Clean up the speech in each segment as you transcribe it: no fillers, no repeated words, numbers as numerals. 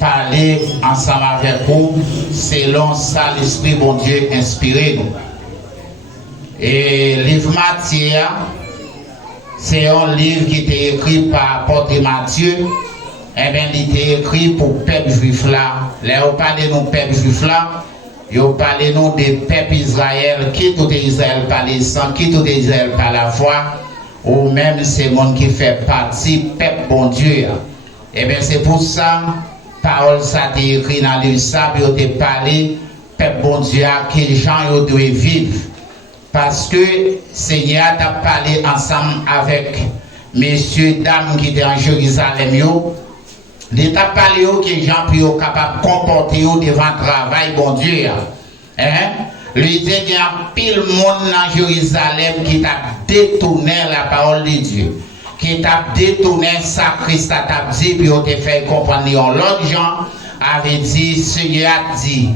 parler ensemble avec vous selon ça l'Esprit bon Dieu inspiré nous. Et le livre Matthieu, c'est un livre qui était écrit par apôtre Matthieu. Eh bien, il était écrit pour le peuple juif là. Là, on parle de nos peuple juif là. On parle de nous des peuples Israël, qui tout Israël par les sangs, qui tout Israël par la foi, ou même c'est le monde qui fait partie peuple bon Dieu. Eh bien, c'est pour ça, parole ça t'est écrit dans le livre ça, puis on t'a parlé, peuple bon Dieu, quels gens ils doivent vivre. Parce que Seigneur t'a parlé ensemble avec messieurs, dames qui étaient en Jérusalem. Il t'a parlé que les gens sont capables de comporter devant le travail, bon Dieu. Hein? Lui dit qu'il y a pile monde dans Jérusalem qui t'a détourné la parole de Dieu. Qui t'a détourné ça, Christ t'a dit, puis on t'a fait comprendre. L'autre gens avait dit, Seigneur a dit.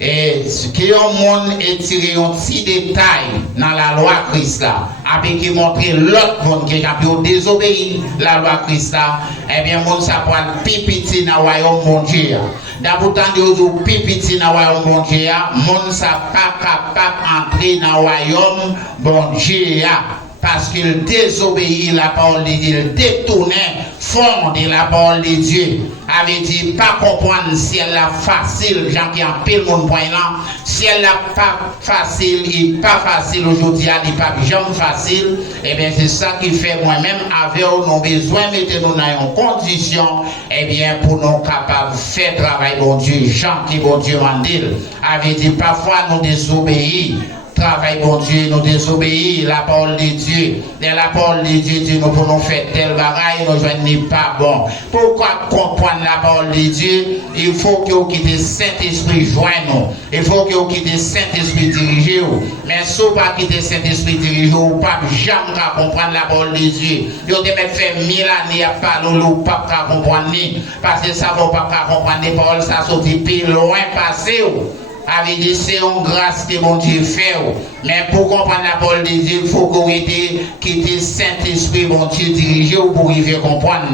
Et ce qui est au monde est tiré un petit détail dans la loi Christ là, avec qui montrer l'autre monde qui a pu désobéir la loi Christ là, eh bien, monde ça prend pipiti dans le royaume bon Dieu. D'abord, tant de pipiti dans le royaume bon Dieu, monde ça pas capable d'entrer dans le royaume bon Dieu. Parce qu'il désobéit la parole de Dieu, il détournait fond de la parole de Dieu. Avait dit pas comprendre si elle a facile, gens qui en pile mon point là, si elle n'a pas facile, il n'est pas facile aujourd'hui, il n'est pas jamais facile, et bien c'est ça qui fait moi-même avec nos besoins, mettez-nous dans une condition, et bien pour nous capables de faire travail bon Dieu, gens qui bon Dieu m'a dit, avait dit parfois nous désobéir. Travail bon Dieu, nous désobéir la parole de Dieu. Et la parole de Dieu dit nous pouvons faire tel bagaille, nous joignons pas bon. Pourquoi comprendre la parole de Dieu? Il faut que vous quittez le Saint-Esprit joignez nous. Il faut que vous quittez le Saint-Esprit dirigez vous. Mais si vous pas quitter le Saint-Esprit dirigez vous, pas jamais comprendre la parole de Dieu. Vous devez faire 1000 années à parler, vous pas comprendre. Parce que ça ne va pas comprendre les paroles, ça sortit plus loin passé. Avait dit c'est une grâce que mon Dieu fait. Mais pour comprendre la parole de Dieu, il faut qu'on quitte le Saint-Esprit, mon Dieu dirigé pour y faire comprendre.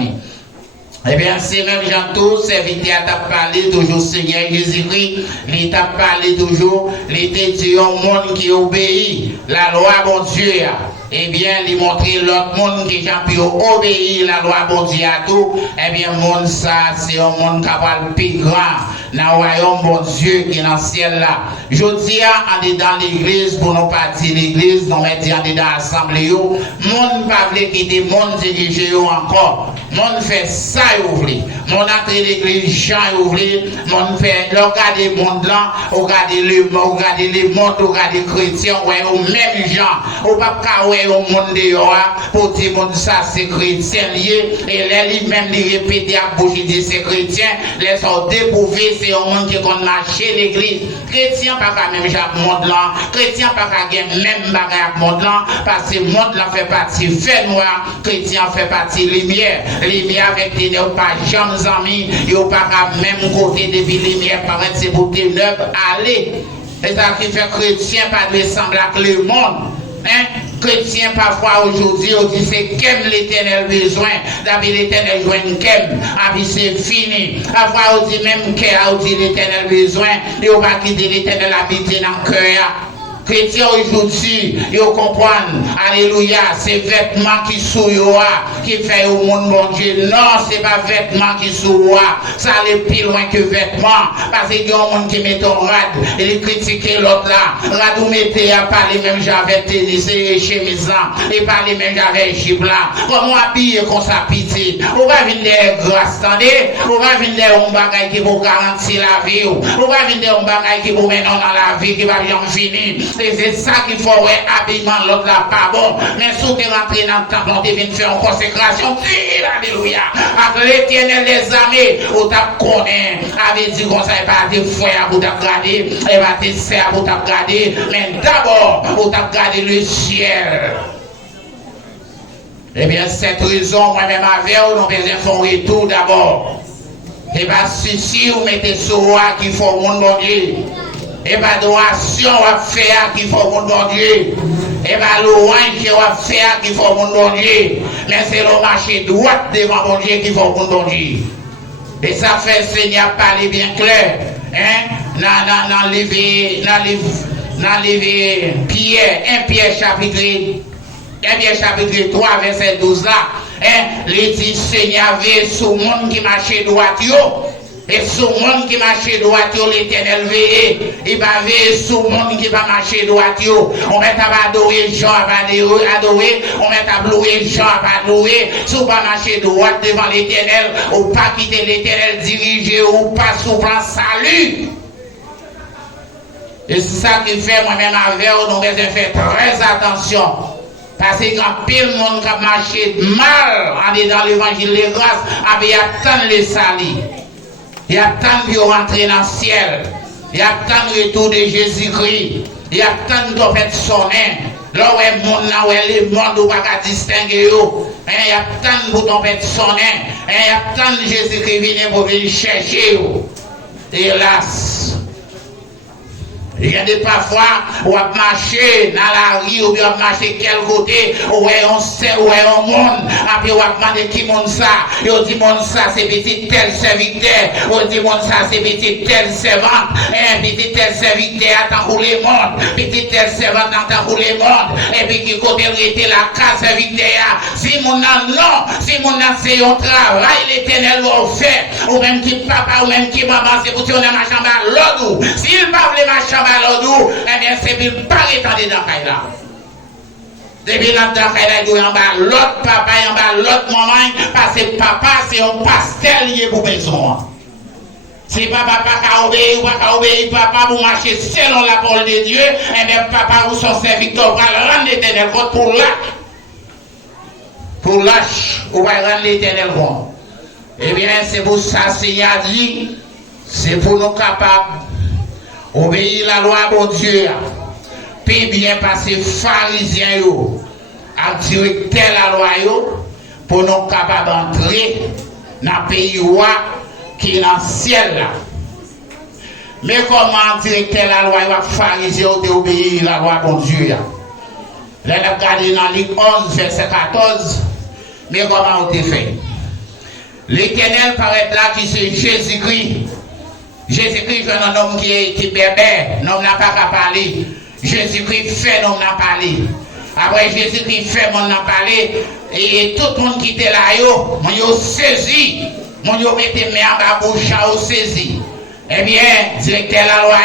Eh bien, c'est même Jean tout, serviteur t'a parlé toujours, Seigneur Jésus-Christ, il t'a parlé toujours, il était dit au monde qui obéit la loi, mon Dieu. Eh bien, il montrer l'autre monde qui a pu obéir la loi, bon Dieu à tout. Eh bien, monde ça, c'est un monde capable de plus grand dans le royaume, bon Dieu, qui est dans le ciel là. Je dis, on est dans l'église, pour nous partir l'église, nous mettons dans l'assemblée. Monde pas voulu quitter, monde dirigé encore. Monde fait ça, ouvrir. Monde entre l'église, Jean ouvrir. Monde fait, regardez le monde là, regardez les mondes, regardez les chrétiens, ouais, au même gens, au pas au monde dehors pour dire monde ça c'est chrétien lié et là lui-même lui répéter à bouche de ces chrétiens les sont dépourvus c'est un monde qui qu'on marcher l'église chrétien pas quand même Jacques monde là chrétien pas quand même bagarre monde là parce que monde là fait partie fait noir chrétien fait partie lumière avec des ne pas jamais amis yo pas même côté depuis lumière paraît c'est pour des neuf aller et ça qui fait chrétien pas de sembler avec le monde. Hein? Chrétiens parfois aujourd'hui on dit c'est qu'aime l'éternel besoin d'habiter l'éternel joint qu'aime puis c'est fini parfois on dit même qu'on dit l'éternel besoin et on va quitter l'éternel habiter dans le cœur. Chrétiens aujourd'hui, ils comprennent, alléluia, c'est vêtements qui sont qui fait au monde mon Dieu. Non, c'est pas vêtements qui sont ça allait plus loin que vêtements. Parce qu'il y a un monde qui met ton rad et il critique l'autre là. Rad ou mettez à parler même j'avais tennis et chemise là. Et parler même j'avais jupe là. Comment habiller comme ça pitié? On va venir des grâces, attendez? On va venir des bagailles qui vont garantir la vie. On va venir des bagailles qui vont mettre dans la vie qui va jamais finir. C'est ça qu'il faut, ouais, habillement, l'autre là, pas bon. Mais si tu es rentré dans le temple, on devine faire une consécration, alléluia. Avec l'éternel des armées, on t'a connaît, avait dit qu'on savait pas tes frères pour t'aggrader, et pas tes sœurs pour t'aggrader, mais d'abord, pour t'aggrader le ciel. Eh bien, cette raison, moi-même avec vous, nous besoin faire un retour d'abord. Et bien, si vous mettez sur moi qu'il faut mon Dieu. Et pas d'adoration à faire qu'il faut mon Dieu. Et pas louange à faire qu'il faut mon Dieu. Mais c'est le marché droit devant mon Dieu qu'il faut mon Dieu. Et ça fait le Seigneur parler bien clair. Dans le livre Pierre, 1 Pierre chapitre 3, verset 12 là. Il dit Seigneur veille sur le monde qui marche droit. Et sur le monde qui marche droit, l'Éternel veille. Il va veiller sur le monde qui va marcher droit. On met à adorer Jean, à adorer. On met à louer Jean, à adorer. Si on va marcher droit devant l'Éternel, ou pas quitter l'Éternel diriger, ou pas souffrant salut. Et c'est ça qui fait moi-même avec vous, nous devons faire très attention. Parce que quand pile monde qui marche mal, on est dans l'évangile de grâce, il y a tant de salut. Il y a tant de rentrer dans le ciel. Il y a tant de retour de Jésus-Christ. Il y a tant de fait sonner. Là où est le monde, là où est le monde, où on ne peut pas distinguer. Il y a tant de boutons fait sonner. Il y a tant de Jésus-Christ qui vient pour venir chercher. Hélas. Il y a des parfois où on marcher dans la rue ou bien on marcher quel côté où on monde après on demander qui monde ça et on dit monde ça c'est petit tel serviteur on dit monde ça c'est petit tel servante petit tel serviteur attend pour les mondes petit tel servante attend pour les mondes et puis qui côté était la case serviteur si mon non si mon c'est un travail l'Éternel va faire ou même qui papa ou même qui maman c'est pour si on a ma chambre à l'autre s'il pas veut ma chambre eh bien, c'est bien pas étendu dans la là. Depuis dans la il y a l'autre papa, il y a l'autre maman, parce que papa, c'est un pastel lié pour besoin. Si papa pas obéir, ou pas obéir, papa pour marcher selon la parole de Dieu, eh bien, papa ou son serviteur va rendre l'Éternel compte pour lâche. Pour lâche, ou va rendre l'Éternel compte. Eh bien, c'est pour ça, Seigneur dit, c'est pour nous capables. Obéir la loi bon Dieu. Puis bien passer pharisiens à directer la loi pour nous capables d'entrer dans le pays qui est dans le ciel là. Mais comment directer la loi pharisiens d'obéir la loi bon Dieu? Là on a regardé dans Luc 11 verset 14. Mais comment on te fait? L'Éternel paraît là qui c'est Jésus-Christ. Jésus-Christ est un homme qui est bébé, l'homme n'a pas qu'à parler. Jésus-Christ fait, l'homme n'a pas parlé. Après Jésus-Christ fait, l'homme n'a pas parlé. Et tout le monde qui était là, yo saisi. Mon yo mette main à la bouche, yo saisi. Eh bien, directeur la loi,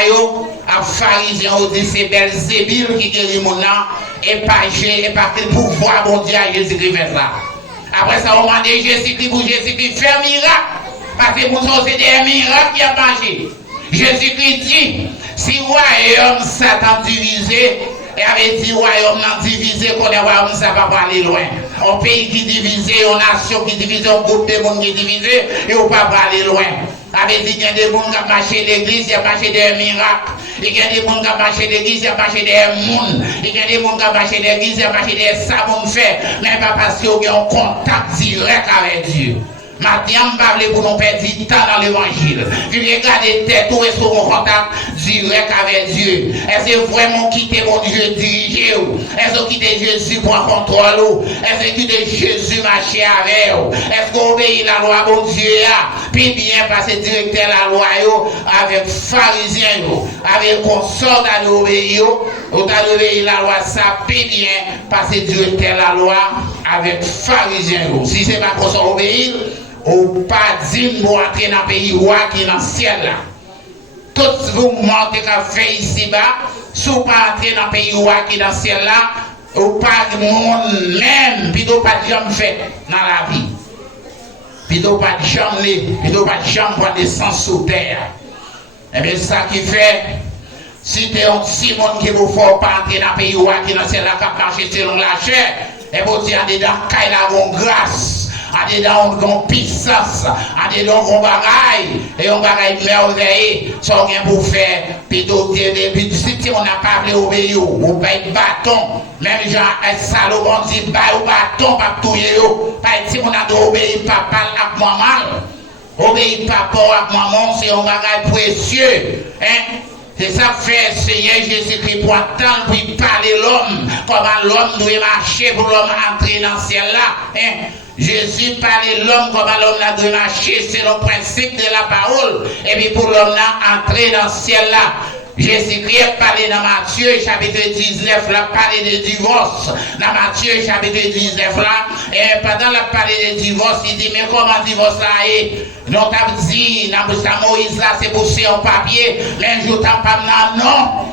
à pharisien, dit c'est Belzébul qui guérit mon nom, et pas quel pouvoir, bon Dieu, Jésus-Christ fait ça. Après ça, on demande Jésus-Christ pour Jésus-Christ faire miracle. Parce que pour nous, c'est des miracles qui a marché. Jésus-Christ dit, si royaume Satan divisé, et avait dit royaume non divisé, qu'on est royaume, ça va pas aller loin. Un pays qui divisé, une nation qui divisé, un groupe de monde qui divisé, et on ne peut pas aller loin. Avait dit qu'il y a des gens qui ont marché l'église, il y a marché des miracles. Il y a des gens qui ont marché l'église, il y a marché des mondes. Il y a des gens qui ont marché l'église, il y a marché des savons faits. Mais pas parce qu'ils ont un contact direct avec Dieu. Maintenant, je vais pour nous perdre du temps dans l'évangile. Je vais regarder tête où est-ce qu'on contact direct avec Dieu. Est-ce que vraiment quitter mon Dieu diriger ou? Est-ce que quitter Jésus pour un contrôle ou? Est-ce que quitter Jésus marcher avec ou? Est-ce qu'on obéit la loi mon Dieu? Puis bien passer directeur la loi avec pharisiens, avec consort d'obéir, ou d'obéir la loi, ça puis bien passer directeur la loi avec pharisiens. Si ce n'est pas consort d'obéir, ou pas dire pour entrer dans le pays roi qui est dans le ciel là. Tout vous montez qu'à faire ici-bas, si vous pas entrer dans le pays roi qui est dans le ciel là, ou pas de monde même, plutôt pas de jambe fait dans la vie. Plutôt pas de jambe, plutôt pas de jambe pour descendre sous terre. Et bien c'est ça qui fait, si tu es un petit monde qui vous faut pas entrer dans le pays roi qui est dans le ciel là, qui marcher selon la chair, et vous dire dans Kaila vont grâce. En dedans, on puissance, en dedans, on bagaille, et on bagaille merveilleux, ça on pour faire, puis si on n'a pas voulu obéir, on paye bâton, même genre, un salaud, on dit, bah, au bâton, pas tout, pas si on a dû obéir papa avec maman, obéir papa avec maman, c'est un bagaille précieux, hein. C'est ça que fait Seigneur Jésus-Christ pour attendre, pour parler l'homme, comment l'homme doit marcher pour l'homme entrer dans ce ciel-là. Hein? Jésus parlait l'homme comme l'homme n'a de marcher, c'est le principe de la parole. Et puis pour l'homme là, entrer dans ce ciel-là. Jésus-Christ parlait dans Matthieu chapitre 19, là, parlait de divorce. Dans Matthieu chapitre 19, là, et pendant la parler de divorce, il dit, mais comment divorce là est? Non, t'as dit, dans Moïse là, c'est pour un papier, mais un jour t'as pas non.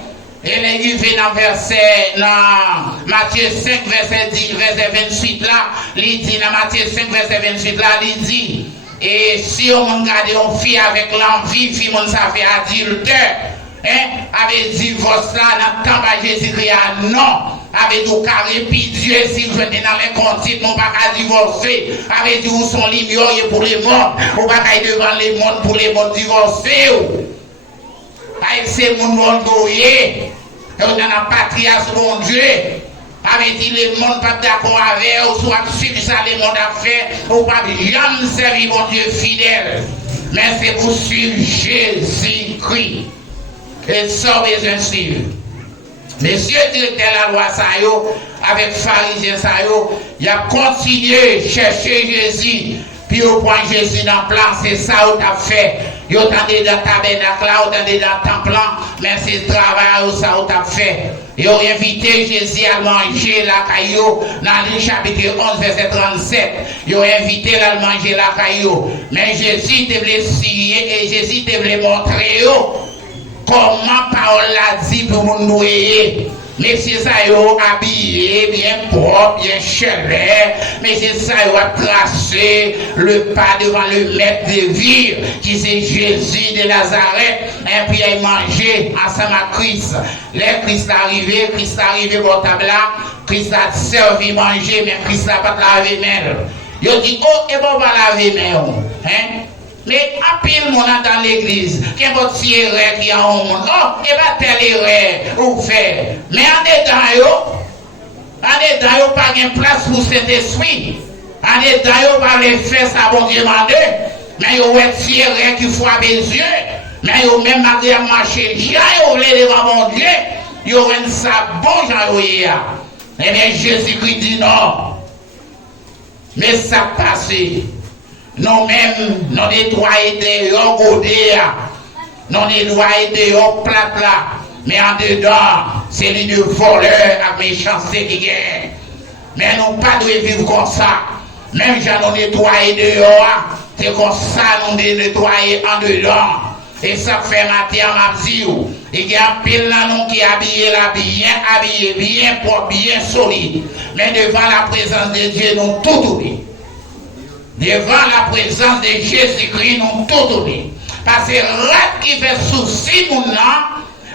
Et il fait dans verset, dans Matthieu 5, verset 28 là, il dit, dans Matthieu 5, verset 28 là, il dit, et si on regarde une fille avec l'envie, fille, on ça fait adultère. Avec divorce là, dans le temps de Jésus-Christ, non. Avec du carré, puis Dieu, si vous êtes dans les contites, non pas qu'à divorcer. Avec du son lumière pour les morts, ou pas qu'à devant les mondes pour les morts divorcer. Avec ces mondes doyés, et on a la patriarche, mon Dieu. Avec dit les mondes pas d'accord avec, ou soit suivre ça, les mondes à faire, ou pas jamais servir mon Dieu fidèle. Mais c'est pour suivre Jésus-Christ. Et ça, besoin de suivre. Messieurs directeurs de la loi, avec pharisiens, il a continué à chercher Jésus. Puis au point Jésus dans le plan, c'est ça qu'il a fait. Il a entendu dans le tabernacle, il a entendu dans le temple, mais c'est le travail ça qu'il a fait. Il a invité Jésus à manger la caillou dans le chapitre 11, verset 37. Il a invité à manger la caillou. Mais Jésus devait essayer et Jésus devait montrer comment parole l'a dit pour nous noyer. Mais c'est ça, ils ont habillé, bien propre, bien chaleur. Mais c'est ça, ils ont tracé le pas devant le maître de vie, qui c'est Jésus de Nazareth. Et puis ils mangeaient ensemble à Christ. Les Christ arrivé au table là. Christ a servi manger, mais Christ n'a pas lavé main. Ils ont dit, oh, et bon, va laver main. Hein? Mais à pile mon dans l'église, qui est votre erreur qui a un monde. Oh, et pas telle erreur ou fait. Mais en dedans, pas de place pour cet esprit. En dedans, pas les faire ça, bon Dieu mandé. Mais vous êtes erreur qui frappe les yeux. Mais vous même malgré marcher, j'ai oublié devant mon Dieu. Vous êtes ça bon, j'en ai. Eh bien, Jésus-Christ dit non. Mais ça passe. Nous-mêmes, nous nettoyons des godés, nous nettoyons des plats là, mais en dedans, c'est lui de voleur à méchanceté qui gagne. Mais nous pas de vivre comme ça. Même si nous nettoyons dehors, c'est comme ça nous nettoyons en dedans. Et ça fait matin à ma vie. Il y a un pile là nous qui habillé là, bien propre, bien solide. Mais devant la présence de Dieu, nous tout oublions. Devant la présence de Jésus-Christ, nous tout donné. Parce que rat qui fait souci, mon nom,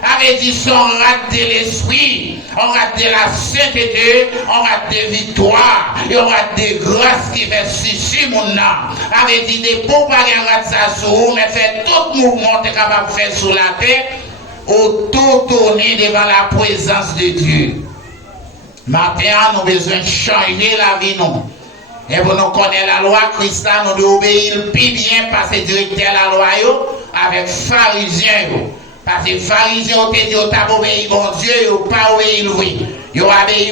avait dit son rat de l'esprit, on rate de la sainteté, on rate de victoire, et on rate de grâce qui fait souci, mon nom. Avait dit des pauvres pas un rat ça sous, mais fait tout mouvement est capable de faire sur la terre, ou tout tourner devant la présence de Dieu. Maintenant, nous avons besoin de changer la vie, non. Et pour nous connaître la loi, Christ, nous devons obéir le plus bien parce que directeur la loi avec pharisiens. Parce que les pharisiens ont dit qu'ils ont obéi bon Dieu, ils n'ont pas obéi lui. Ils ont obéi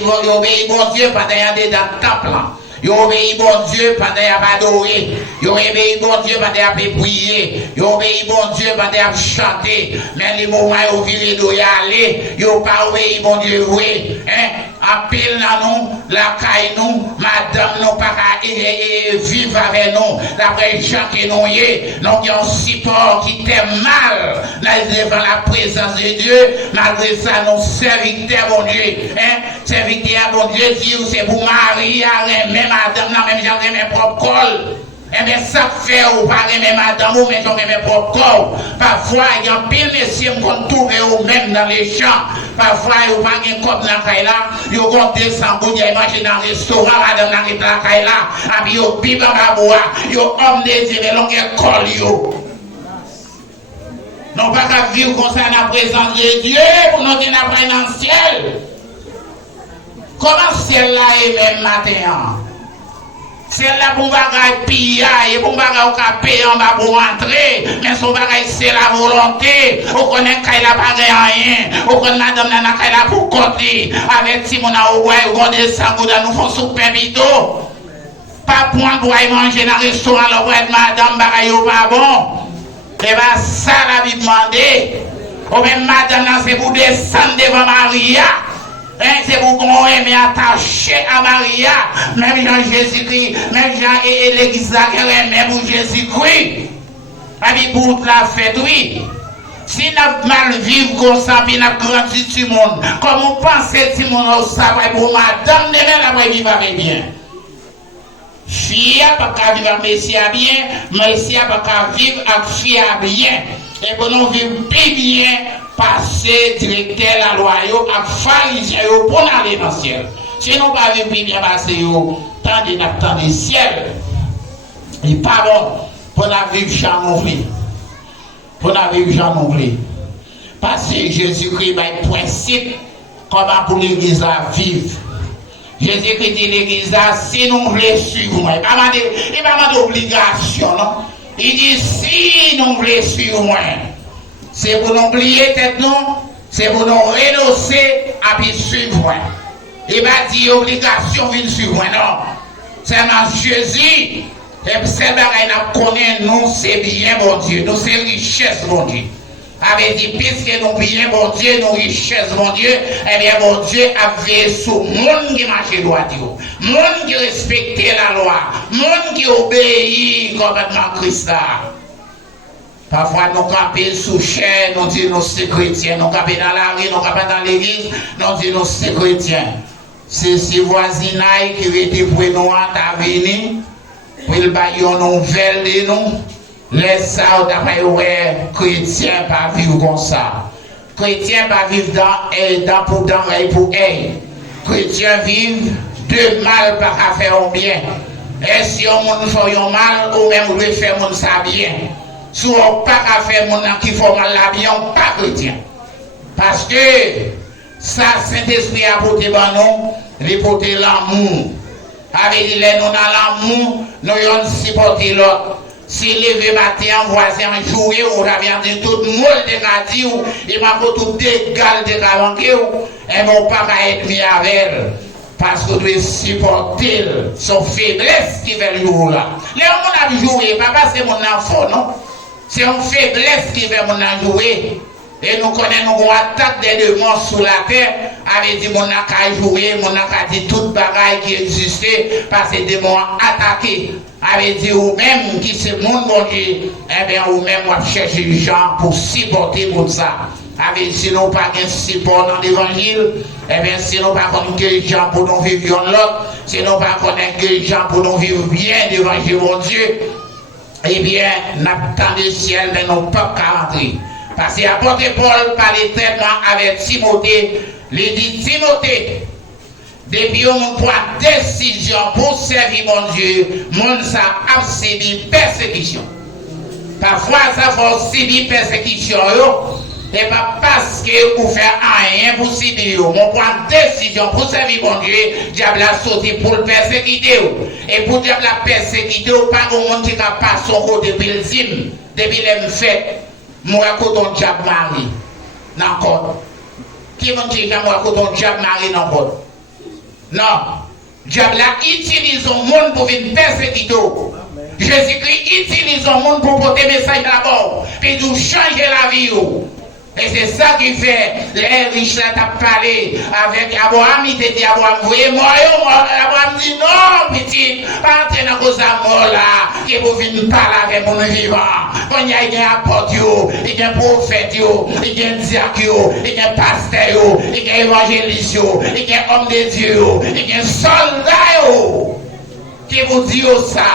bon Dieu pendant qu'ils étaient dans le temple. Ils ont obéi bon Dieu pendant qu'ils n'ont pas adoré. Ils ont obéi bon Dieu pendant qu'ils n'ont pas prié. Ils ont obéi bon Dieu pendant qu'ils n'ont chanté. Mais les moments où ils ont viré d'où y aller, ils n'ont pas obéi bon Dieu. En pile dans nous, la caille nous, madame nous pas vivre avec nous. D'après gens qui nous y, nous avons un support qui t'aime mal devant la présence de Dieu. Malgré ça, nous serviteurs bon Dieu. Serviteurs bon Dieu, dit c'est pour Marie, même madame, non, même j'en ai mes propres cols. Eh bien, ça fait ou pas aimer madame ou mais j'en ai mes propres corps. Parfois, il y a un pile messieurs qu'on trouve ou même dans les champs. Parfois, il y a pas un cop dans la caille là. Il y a un descend, il y a mangé dans le restaurant, madame dans la caille là. Et puis, il y a un bibe à boire. Il y a un homme désiré, l'on est col. Non, pas qu'à vivre comme ça dans la présence de Dieu pour nous dire après dans le ciel. Comment ciel là est même matin? C'est là pour bagaille piller, et pour bagaille au payer en bas pour rentrer, mais son bagaille c'est la volonté. On connaît qu'il a pas rien, on connaît madame nana qu'il a pour côté, avec Simona Ouai, on descend, nous font souper bidon. Pas prendre pour aller manger dans le restaurant, là, pour être madame, bagaille pas bon. Et bien, ça, la Bible demandé. Ou même madame, c'est pour descendre devant Maria. Hein, c'est pour qu'on aime attaché à Maria. Même Jean-Jésus-Christ, même Jean et l'église là, même pour Jésus-Christ. La Bible pour la fête, oui. Si nous mal vivre comme ça, puis nous grandi tout le monde, comme on pense que tout le monde ça va pour madame, demain, la vivre avec bien. Fille pas qu'à vivre avec Messie bien, Messie pas qu'à vivre avec fille bien. Et pour nous vivre plus bien, passer directeur la loi, avec pharisien, pour aller dans le ciel. Si nous pas vivre plus bien, passer, tendez dans le ciel. Et pas bon pour nous vivre jamais. Pour nous vivre jamais. Parce que Jésus-Christ a un principe comment pour l'église à vivre. Jésus-Christ dit l'église là, si nous voulons suivre, il ne va pas d'obligation, non? Il dit si nous voulons suivre, c'est pour nous oublier tête, non? C'est pour nous renoncer à puis suivre. Il va dire obligation de suivre, non? C'est dans Jésus. Et c'est là qu'on connaît, nous, c'est bien, mon Dieu. Nous, c'est richesse, mon Dieu. Avait dit, puisque nous bien, mon Dieu, nos richesses, mon Dieu, eh bien, mon Dieu a veillé sur le monde qui marche droit, le monde qui respecte la loi, le monde qui obéit complètement Christ. Parfois, nous campons sous chair, nous disons nous sommes chrétiens, nous campons dans la rue, nous campons dans l'église, nous disons nous sommes chrétiens. C'est ce voisinage qui était pour nous à venir, pour le bailler une nouvelle de nous. Laisse ça, d'après ouais, chrétien pas vivre comme ça. Chrétien pas vivre dans pour elle. Chrétien vivre de mal par faire un bien. Et si on fait un mal, ou même on faire ça bien. Si on pas faire mon qui fait mal la bien, on pas chrétien. Parce que ça, Saint-Esprit a porté nous, il a porté l'amour. Avec dit, nous dans l'amour, nous avons supporté l'autre. Si levé matin, voisin jouer, ou j'avais dit tout le monde de radio, il m'a fait tout d'égal de cavanquer, et mon papa est mis avec elle. Parce que tu supporter son faiblesse qui veut jouer là. Les gens ont joué, papa c'est mon enfant, non? C'est une faiblesse qui veut mon jouer. Et nous connaissons une attaque des démons sur la terre, avec dit mon a joué, mon a dit toute bagaille qui existait, parce que les démons ont attaqué. Avec dit ou même qui c'est mon bon Dieu, eh bien ou même on chercher les gens pour supporter pour ça. Avec sinon pas de support dans l'évangile, eh bien sinon pas connaître que les gens pour nous vivre l'autre, sinon pas connaître que les gens pour nous vivre bien l'évangile mon Dieu, eh bien n'attend le ciel mais non pas qu'à rentrer. Parce que l'apôtre Paul parlait tellement avec Timothée, il dit Timothée, depuis on prend décision pour servir mon Dieu, mon ça a subi persécution. Parfois ça va subir persécution, et pas parce que vous faites rien pour subir, on prend décision pour servir mon Dieu, diable a sauté pour le persécuter. Et pour diable la persécuter, pas de monde qui n'a pas son côté depuis le fait. Moi, quand on diable mari, n'importe. Qui m'a dit que moi, quand on diable mari, n'importe. Non. Diable utilise le monde pour venir persécuter. Jésus-Christ utilise le monde pour porter le message d'abord, puis pour changer la vie. Et c'est ça qui fait, les riches là t'as parlé avec Abraham, il te dit Abraham, voyez-moi, Abraham dit non, petit, pas entrer dans cause mort là, qui vous venir parler avec mon vivant. Quand il y a un apôtre, il y a un prophète, il y a un diacre, il y a un pasteur, il y a un évangéliste, il y a un homme de Dieu, il y a un soldat qui vous dit ça.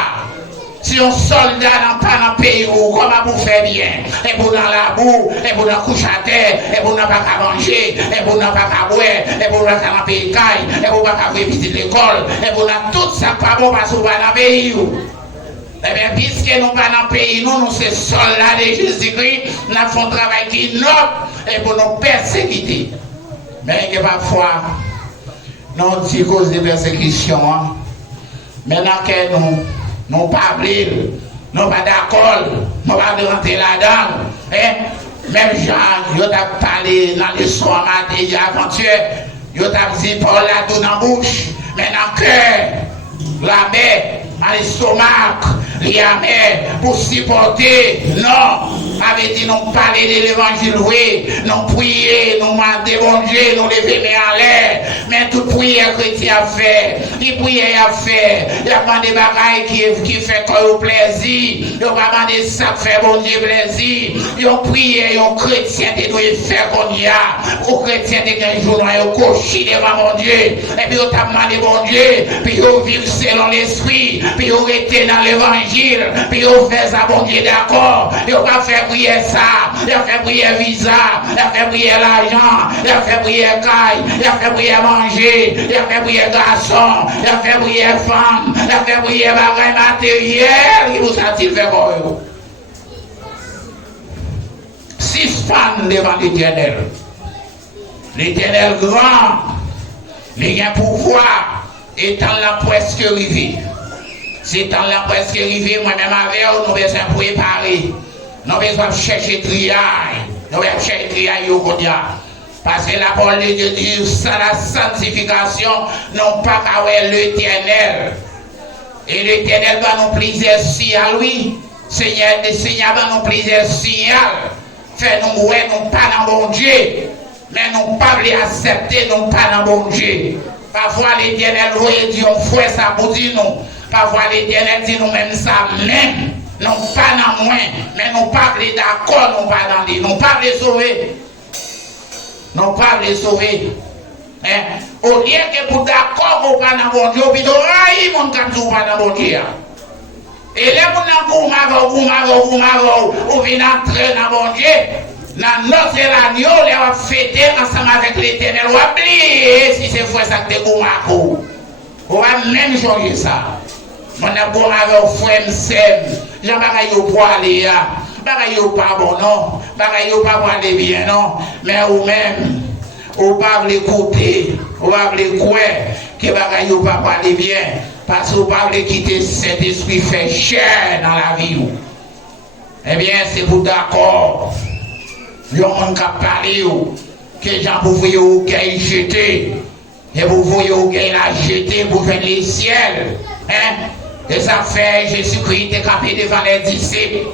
Si un soldat n'a pas dans le pays, comment vous faire bien? Et vous dans la boue, et vous dans coucher à terre, et vous n'avez pas qu'à manger, et vous n'avez pas qu'à boire, et vous n'avez pas qu'à payer caille, et vous n'avez pas qu'à visiter l'école, et vous n'avez tout ça pas bon parce que vous n'avez pas dans le pays. Eh bien, puisque nous pas dans le pays, nous sommes soldats de Jésus-Christ, nous faisons un travail qui est noble, et pour nous persécuter. Mais parfois, nous avons cause de persécution. Maintenant que nous non pas brûler, non pas d'accord, non pas de rentrer là-dedans. Même Jean, il a parlé dans le soir matin, il y a aventure, il a dit Paul la tout dans la bouche, mais dans le cœur, la mer, à l'estomac, les amers, pour supporter. Non, avait dit nous parler de l'évangile, oui, nous prier, nous demander bon Dieu, nous lever les mains en l'air. Mais toute prière chrétien a fait, il prière a fait, il a demandé des bagailles qui fait qu'on plaisir, il a demandé ça fait bon Dieu plaisir, il a prié, il a chrétien qui doit faire qu'on y a, pour chrétien qui a un jour, il a coché devant mon Dieu, et puis il a demandé bon Dieu, puis il a vécu selon l'esprit, puis il a été dans l'évangile, puis il a fait ça bon Dieu d'accord, il a pas fait prier ça, il a fait prier visa, il a fait prier l'argent, il a fait prier caille, il a fait prier manger, il a fait prier garçon, il a fait prier femme, il a fait prier bagaille matériel, qui vous a-t-il fait pour vous? Suspendre devant l'Éternel. L'Éternel grand, il a un pouvoir, étant là presque arrivé. C'est dans la presque arrivé, moi-même avec nous, nous besoin préparer. Nous besoin chercher triage. Nous besoin chercher triage au quotidien. Parce que la parole de Dieu dit, sans la sanctification, non pas qu'à l'Éternel. Et l'Éternel va nous plaisir si à lui. Seigneur, le Seigneur va nous plaisir signal. Fait nous ouais, nous pas dans bon Dieu. Mais nous pas les accepter, nous pas dans bon Dieu. Parfois l'Éternel voyait dire, on fait ça pour dire nous. Parfois l'Éternel dit nous-mêmes ça même. Non pas dans moins, mais nous pas les d'accord, nous pas dans lui. Nous pas les sauver. Non pas les sauver. Hein? Au lieu que pour d'accord, vous pas dans bon Dieu, puis de railler mon quand vous pas dans bon Dieu. Et là, vous venez entrer dans bon Dieu. Dans notre l'agneau, on va fêter ensemble avec l'Éternel. On va oublier si c'est vrai ça que vous avez. On va même changer ça. On a bon avec frère Sem. Jean bagaille pour aller là. Bagaille pas bon non. Bagaille pas pour aller bien non. Mais ou même, on pas l'écouter. On va l'écouter que bagaille pas pour aller bien. Parce qu'on pas quitter cet esprit fait cher dans la vie. Eh bien, c'est pour d'accord. Yon moun ka parler que Jean pour voyer au gay jeter et pour voyer au gay la jeter pour faire les ciels hein et ça fait Jésus-Christ est campé devant les disciples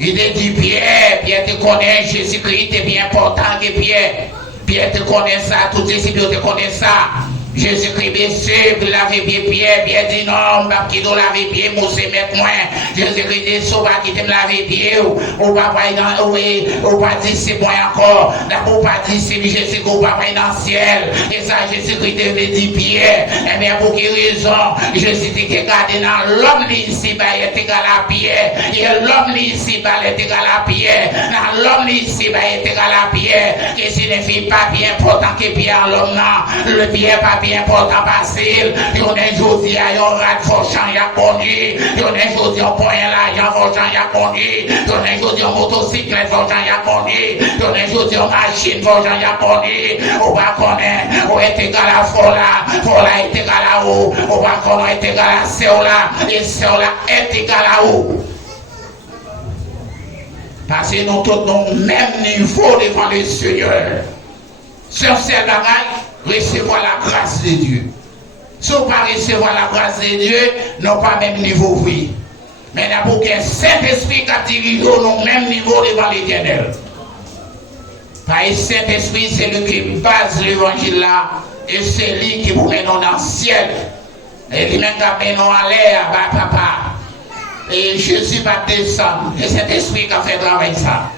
il te dit Pierre te connaît Jésus-Christ est bien important que Pierre te connaît ça tous les disciples te connaissent ça Jésus-Christ bien sûr, il avait bien Pierre dit non, qui doit laver pied, moi c'est mettre moi. Jésus-Christ dit sauve qui te laver pied, ou pas ou pas dire c'est moi encore, d'abord pas dire c'est Jésus-Christ, ou pas dans le ciel. Et ça, Jésus-Christ devait dire Pierre, et bien pour quelle raison, Jésus-Christ qui gardé dans l'homme ici, il est égal à Pierre, et l'homme ici, il est égal à Pierre, dans l'homme ici, il est égal à Pierre, qui signifie pas bien important que Pierre, l'homme, le Pierre pas bien important facile. Yon est jodi à yon rat fauchant y'a conduit. Yon est jodi on point l'argent fauchant y'a conduit. Yon est jodi on motocyclette fauchant y'a conduit. Yon est jodi on machine fauchant y'a conduit. On va connaître, on est égal à Fola est égal à où. On va connaître est égal à Seola, et Seola est égal à où. Parce que nous tous au même niveau devant le Seigneur. Sur ces bagailles, recevoir la grâce de Dieu. Si on ne pas recevoir la grâce de Dieu, non pas même niveau oui. Mais d'abord qu'un Saint-Esprit qui dirige au même niveau devant l'Éternel. Parce que Saint-Esprit, c'est lui qui base l'évangile là, et c'est lui qui vous met dans le ciel. Et lui même qui met en l'air, papa. Et Jésus va descendre. Et Saint-Esprit qui a fait travailler ça.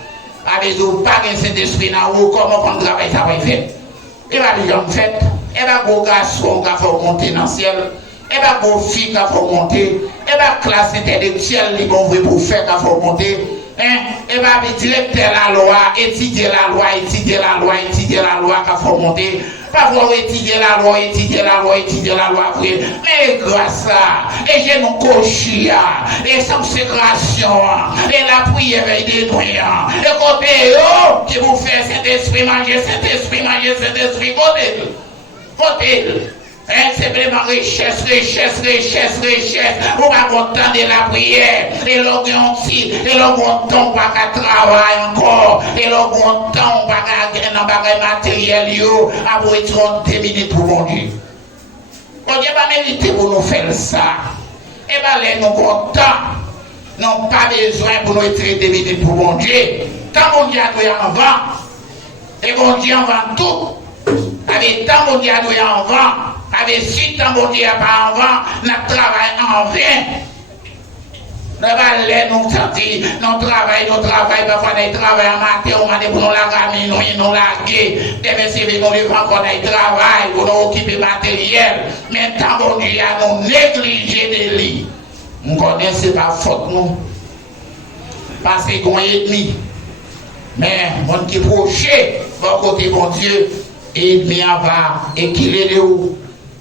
Avec vous, pas que Saint-Esprit dans vous, comment on travaille ça va faire. Et bien, les gens fait, et bien, vos garçons qui vont monter dans le ciel, et bien, vos filles qui vont monter, et bien, classe intellectuelle, ils vont pour faire qui vont monter, et bien, le directeur la loi, étudier la loi qui vont monter, pas voir étudier la loi, mais grâce à, et j'ai nos cochis, et sans sécration, et la prière des doyens, et côté, qui vous fait cet esprit manger, côté. C'est vraiment richesse. Vous va content de la prière. Et le bon temps pas qu'à travailler encore. Et le bon temps pas qu'à dans bagage matériel à vous être 2 minutes pour mon Dieu. On Dieu pas mérité pour nous faire ça. Et bien, nous contents. Nous n'avons pas besoin pour nous être débités pour bon Dieu. Quand mon Dieu a doué en vent, et mon Dieu en vent tout, avec tant mon Dieu a doué en vent, avec si tant mon Dieu a pas en vent, notre travail en vain. Nous allons nous sentir, nous travaillons, parfois nous travaillons en matin, on matin pour nous la gamine, nous la guer, des messieurs, nous devons qu'on ait travail pour nous occuper matériel, mais tant mon Dieu a nous négligé des lits. Nous connaissons, ce n'est pas faute nous. Parce qu'on est ennemi. Mais mon qui proche, bon côté bon Dieu, ennemi va équilibrer de où.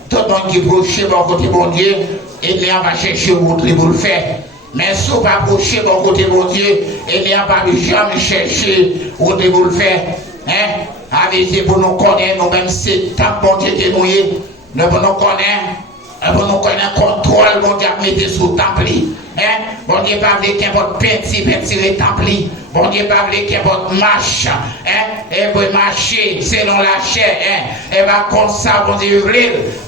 Tout le monde qui proche, bon côté bon Dieu, ennemi va chercher où pour le faire. Mais si on pas proche, bon côté bon Dieu, ennemi va jamais chercher où pour le faire. Hein? Avec pour nous connaître, nous-mêmes, c'est tant bon Dieu que nous y nous pour nous connaître. Pour nous connaître contrôle, bon Dieu, mettez sous temple. Hein? Bon Dieu, pas avec votre petit le temple. Bon Dieu, pas avec votre marche. Hein? Et vous marchez selon la chair. Hein? Et va comme ça, bon Dieu,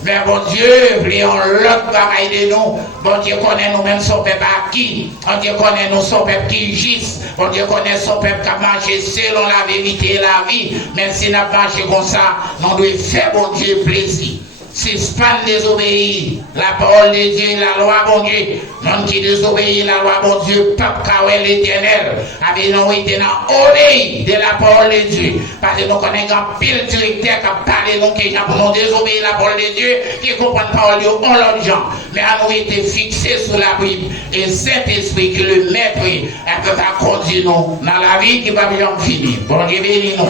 mais bon Dieu, voulez en l'autre bagaille de nous. Bon Dieu, connaît nous-mêmes son peuple à qui. Bon Dieu, connaît nous son peuple qui gisse. Bon Dieu, connaît son peuple qui a marché selon la vérité et la vie. Même si nous avons marché comme ça, nous devons faire, bon Dieu, plaisir. Si pas désobéir la parole de Dieu, la loi bon Dieu, non qui désobéit la loi bon Dieu, pas qu'à l'éternel, avec nous été dans l'oreille de la parole de Dieu, parce que nous connaissons un pile directeur qui parle nous qui nous désobéir la parole de Dieu, qui comprend la parole de Dieu, on l'autre gens, mais à nous été fixés sur la Bible, et Saint-Esprit qui le maître, elle peut pas conduire nous dans la vie qui va bien finir. Bon Dieu bénis nous.